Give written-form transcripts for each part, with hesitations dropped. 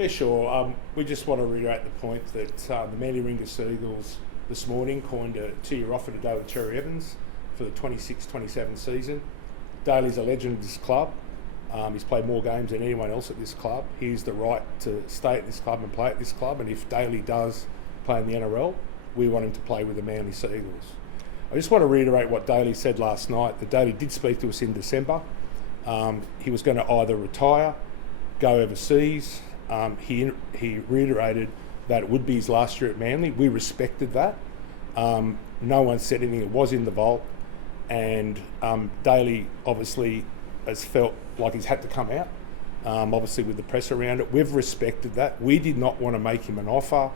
Yeah, sure. We just want to reiterate the point that the Manly Seagulls this morning coined a 2-year offer to Daly Cherry-Evans for the 26-27 season. Daly's a legend of this club. He's played more games than anyone else at this club. He has the right to stay at this club and play at this club, and if Daly does play in the NRL, we want him to play with the Manly Seagulls. I just want to reiterate what Daly said last night, that Daly did speak to us in December. He was going to either retire, go overseas. He reiterated that it would be his last year at Manly. We respected that. No one said anything. It was in the vault. And Daly obviously has felt like he's had to come out, obviously with the press around it. We've respected that. We did not want to make him an offer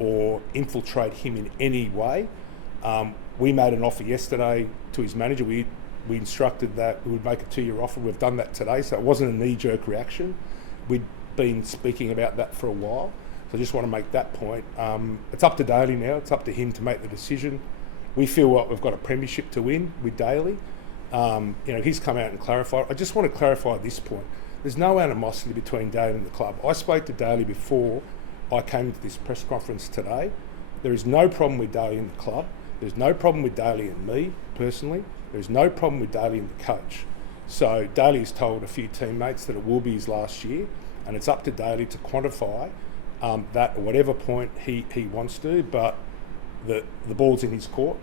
or infiltrate him in any way. We made an offer yesterday to his manager. We instructed that we would make a 2-year offer. We've done that today, so it wasn't a knee-jerk reaction. We'd been speaking about that for a while, so I just want to make that point. It's up to Daly now. It's up to him to make the decision. We feel like we've got a premiership to win with Daly. He's come out and clarified. I just want to clarify this point. There's no animosity between Daly and the club. I spoke to Daly before I came to this press conference today. There is no problem with Daly and the club. There's no problem with Daly and me, personally. There's no problem with Daly and the coach. So Daly's told a few teammates that it will be his last year, and it's up to Daly to quantify that at whatever point he wants to, but the ball's in his court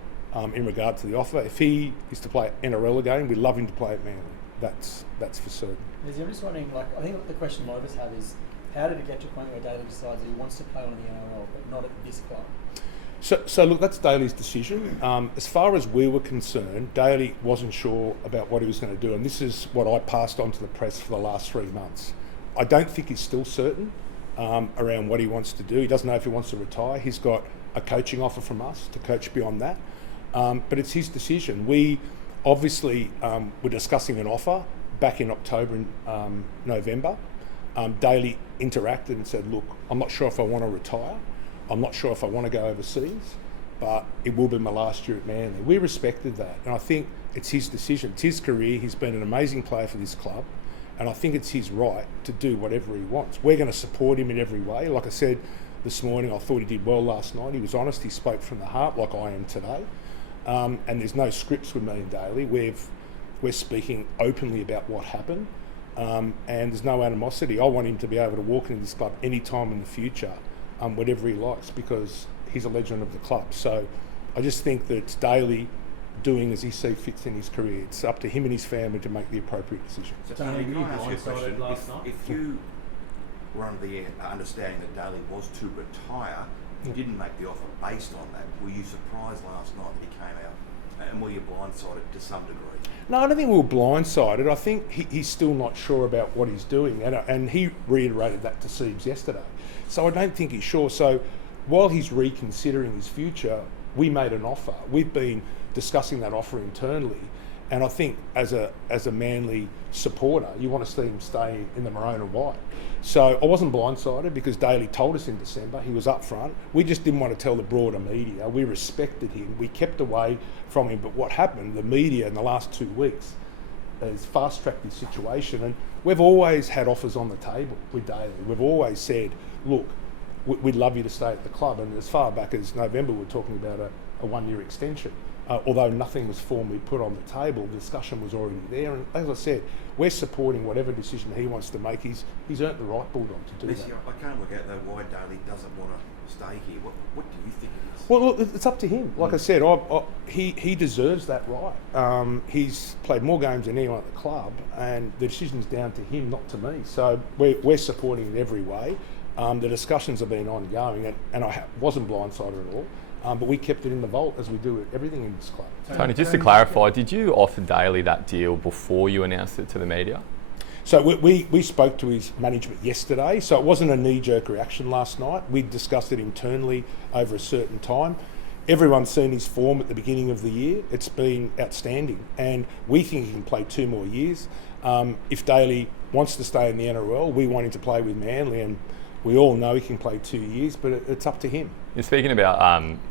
in regard to the offer. If he is to play NRL again, we'd love him to play at Manly. That's for certain. I'm just wondering, I think the question a lot of us have is, how did it get to a point where Daly decides he wants to play on the NRL, but not at this club? So look, that's Daly's decision. As far as we were concerned, Daly wasn't sure about what he was going to do, and this is what I passed on to the press for the last 3 months. I don't think he's still certain around what he wants to do. He doesn't know if he wants to retire. He's got a coaching offer from us to coach beyond that, but it's his decision. We obviously were discussing an offer back in October and November. Daly interacted and said, look, I'm not sure if I want to retire. I'm not sure if I want to go overseas, but it will be my last year at Manly. We respected that, and I think it's his decision. It's his career. He's been an amazing player for this club, and I think it's his right to do whatever he wants. We're going to support him in every way. Like I said this morning, I thought he did well last night. He was honest. He spoke from the heart like I am today. And there's no scripts with me and Daly. We're speaking openly about what happened, and there's no animosity. I want him to be able to walk into this club any time in the future, whatever he likes, because he's a legend of the club. So I just think that it's Daly doing as he sees fits in his career. It's up to him and his family to make the appropriate decisions. So Tony, can I ask you a question? If you were under the understanding that Daly was to retire, you didn't make the offer based on that, were you surprised last night that he came out? And were you blindsided to some degree? No, I don't think we were blindsided. I think he's still not sure about what he's doing, and he reiterated that to Siebes yesterday. So I don't think he's sure. So while he's reconsidering his future, we made an offer. We've been discussing that offer internally, and I think as a Manly supporter, you want to see him stay in the maroon and white. So I wasn't blindsided because Daly told us in December. He was upfront. We just didn't want to tell the broader media. We respected him. We kept away from him. But what happened, the media in the last 2 weeks has fast-tracked this situation, and we've always had offers on the table with Daly. We've always said, look, we'd love you to stay at the club, and as far back as November we're talking about a 1-year extension. Although nothing was formally put on the table, the discussion was already there, and as I said, we're supporting whatever decision he wants to make. He's earned the right, Bulldog, to do that. I can't work out though why Daly doesn't want to stay here. What do you think it is? Well, look, it's up to him. Like I said, he deserves that right. He's played more games than anyone at the club, and the decision's down to him, not to me. So we're supporting in every way. The discussions have been ongoing, and I wasn't blindsided at all. But we kept it in the vault, as we do with everything in this club. Tony, just to clarify, did you offer Daly that deal before you announced it to the media? So we spoke to his management yesterday, so it wasn't a knee-jerk reaction last night. We discussed it internally over a certain time. Everyone's seen his form at the beginning of the year. It's been outstanding, and we think he can play 2 more years. If Daly wants to stay in the NRL, we want him to play with Manly, and we all know he can play 2 years, but it's up to him. You're speaking about,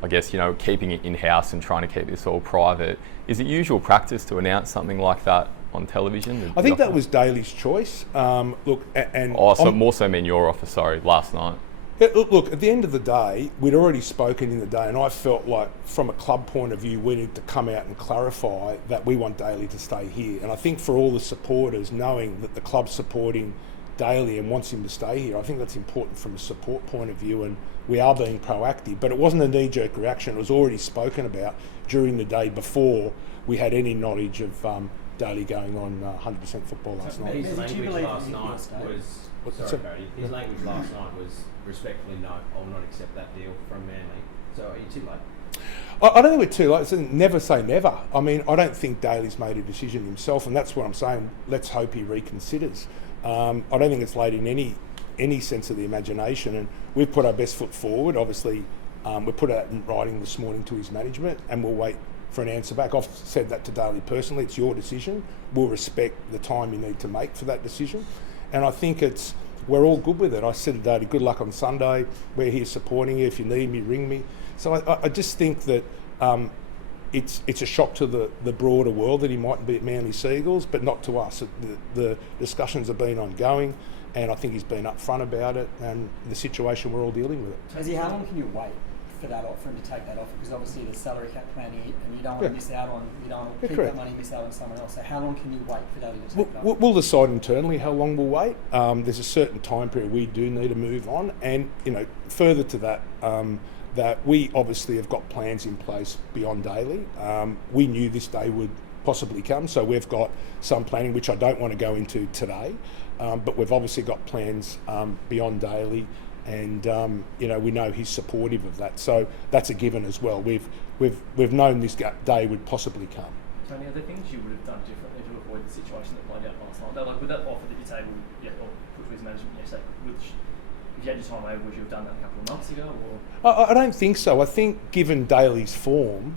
I guess, keeping it in-house and trying to keep this all private. Is it usual practice to announce something like that on television? I think that was Daly's choice. Look, More so mean your offer, sorry, last night. Look, at the end of the day, we'd already spoken in the day, and I felt like from a club point of view, we need to come out and clarify that we want Daly to stay here. And I think for all the supporters, knowing that the club's supporting Daly and wants him to stay here, I think that's important from a support point of view, and we are being proactive. But it wasn't a knee-jerk reaction. It was already spoken about during the day before we had any knowledge of Daly going on 100% football last night. His language last night was... Sorry, Barry. His language last night was respectfully, no, I will not accept that deal from Manly. So are you too late? I don't think we're too late. It's never say never. I mean, I don't think Daly's made a decision himself, and that's what I'm saying. Let's hope he reconsiders. I don't think it's late in any sense of the imagination, and we've put our best foot forward. Obviously, we put out in writing this morning to his management, and we'll wait for an answer back. I've said that to Daly personally. It's your decision. We'll respect the time you need to make for that decision, and I think we're all good with it. I said to Daly, good luck on Sunday. We're here supporting you. If you need me, ring me. So I just think that it's a shock to the broader world that he mightn't be at Manly Sea Eagles, but not to us. The discussions have been ongoing, and I think he's been upfront about it, and the situation, we're all dealing with it. How long can you wait for him to take that offer? Because obviously the salary cap plan, and you don't want to miss out on, you don't want to keep that money, miss out on someone else. So how long can you wait for Daly to take it offer? We'll decide internally how long we'll wait. There's a certain time period we do need to move on, and further to that, that we obviously have got plans in place beyond Daly. We knew this day would possibly come, so we've got some planning which I don't want to go into today, but we've obviously got plans beyond Daly. And we know he's supportive of that, so that's a given as well. We've known this day would possibly come. Tony, are there things you would have done differently to avoid the situation that played out last night? Like with that offer that you tabled, or put to his management yesterday, if you had your time over, would you have done that a couple of months ago? Or? I don't think so. I think given Daly's form,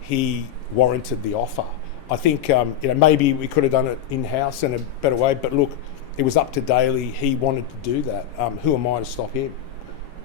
he warranted the offer. I think maybe we could have done it in-house in a better way, but look, it was up to Daly. He wanted to do that. Who am I to stop him?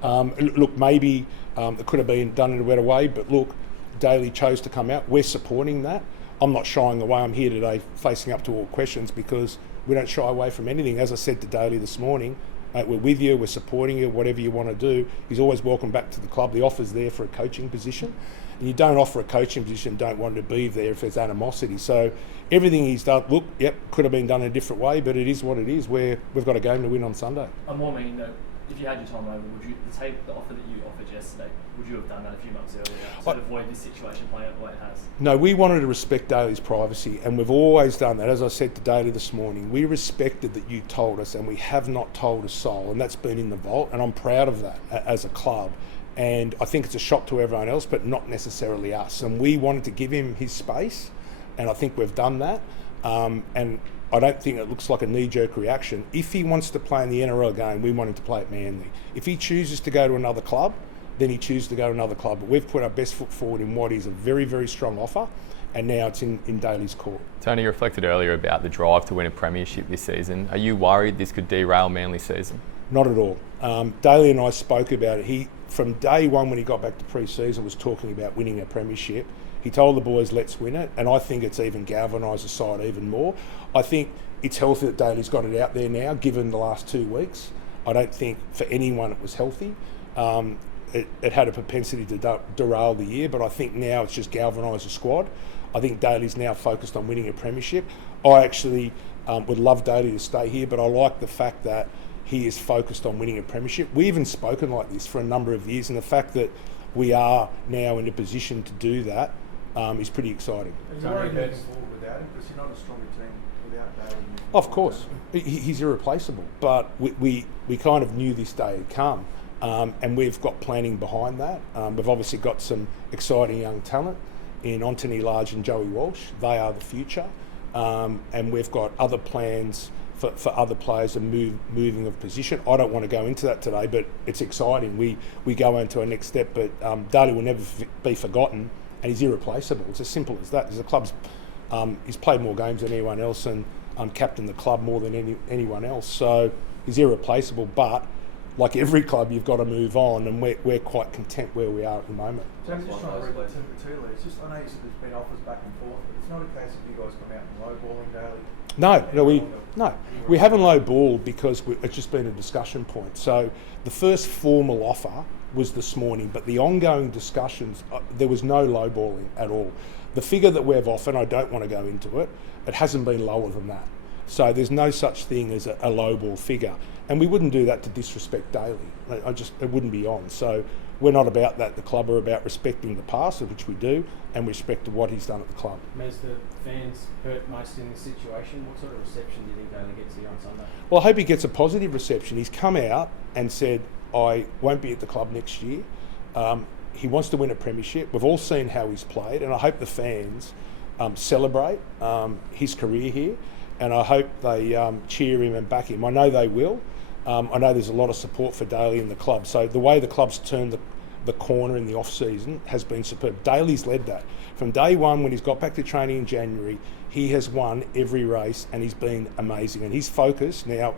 Look, maybe it could have been done in a better way, but look, Daly chose to come out. We're supporting that. I'm not shying away. I'm here today facing up to all questions because we don't shy away from anything. As I said to Daly this morning, mate, we're with you, we're supporting you, whatever you want to do. He's always welcome back to the club. The offer's there for a coaching position. And you don't offer a coaching position, don't want to be there if there's animosity. So everything he's done, look, could have been done in a different way, but it is what it is. We've got a game to win on Sunday. I'm more meaning that if you had your time over, would you take the offer that you offered yesterday? Would you have done that a few months earlier to avoid this situation playing out the way it has? No, we wanted to respect Daly's privacy, and we've always done that. As I said to Daly this morning, we respected that you told us, and we have not told a soul, and that's been in the vault, and I'm proud of that as a club. And I think it's a shock to everyone else, but not necessarily us. And we wanted to give him his space, and I think we've done that. And I don't think it looks like a knee-jerk reaction. If he wants to play in the NRL game, we want him to play at Manly. If he chooses to go to another club, then he chooses to go to another club. But we've put our best foot forward in what is a very, very strong offer, and now it's in Daly's court. Tony, you reflected earlier about the drive to win a premiership this season. Are you worried this could derail Manly's season? Not at all. Daly and I spoke about it. He, from day one when he got back to pre-season, was talking about winning a premiership. He told the boys, let's win it, and I think it's even galvanised the side even more. I think it's healthy that Daly's got it out there now, given the last 2 weeks. I don't think for anyone it was healthy. It had a propensity to derail the year, but I think now it's just galvanised the squad. I think Daly's now focused on winning a premiership. I actually would love Daly to stay here, but I like the fact that he is focused on winning a premiership. We've even spoken like this for a number of years, and the fact that we are now in a position to do that is pretty exciting. Are you worried moving forward without him? Because you're not a stronger team without Daly. Of course, he's irreplaceable, but we kind of knew this day had come, and we've got planning behind that. We've obviously got some exciting young talent in Anthony Large and Joey Walsh. They are the future, and we've got other plans for other players and moving of position. I don't want to go into that today, but it's exciting. We go into our next step, but Daly will never be forgotten, and he's irreplaceable. It's as simple as that. The club's he's played more games than anyone else, and captained the club more than anyone else. So he's irreplaceable. But like every club, you've got to move on, and we're quite content where we are at the moment. So I'm just trying to read the tea leaves. Just, I know you said there's been offers back and forth, but it's not a case of you guys come out and lowballing Daly. No, we haven't lowballed because it's just been a discussion point. So the first formal offer was this morning, but the ongoing discussions, there was no lowballing at all. The figure that we've offered, I don't want to go into it, it hasn't been lower than that. So there's no such thing as a lowball figure. And we wouldn't do that to disrespect Daly. It wouldn't be on. So we're not about that. The club are about respecting the past, which we do, and respect to what he's done at the club. As the fans hurt most in this situation, what sort of reception do you think Daly gets here on Sunday? Well, I hope he gets a positive reception. He's come out and said, I won't be at the club next year. He wants to win a premiership. We've all seen how he's played, and I hope the fans celebrate his career here, and I hope they cheer him and back him. I know they will. I know there's a lot of support for Daly in the club. So the way the club's turned the corner in the off-season has been superb. Daly's led that. From day one, when he's got back to training in January, he has won every race, and he's been amazing. And his focus now,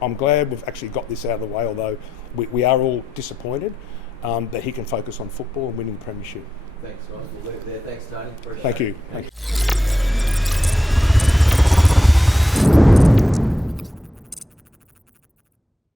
I'm glad we've actually got this out of the way, although we are all disappointed that he can focus on football and winning the premiership. Thanks, guys. We'll leave it there. Thanks, Tony. Thank you.